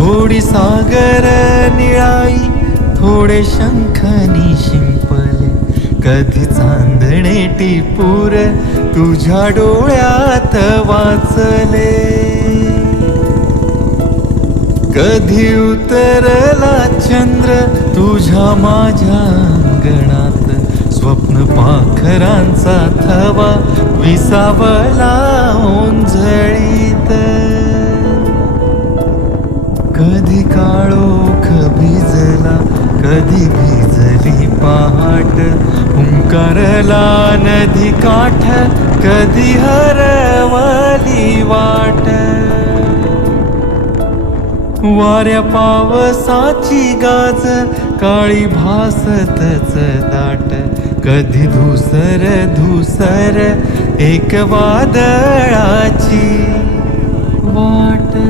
थोडी सागर निळाई, थोडे शंखनी शिंपले, कधी चांदणे टिपूर तुझ्या डोळ्यात वाचले. कधी उतरला चंद्र तुझ्या माझ्या अंगणात, स्वप्न पाखरांचा थवा विसावला ओंजळीत. कधी काळोख भिजला, कधी भिजली पहाट, हुंकारला नदी काठ, कधी हरवली वाट. वाऱ्या पावसाची गाज काळी भासतच दाट, कधी धुसर धुसर एक वादळाची वाट.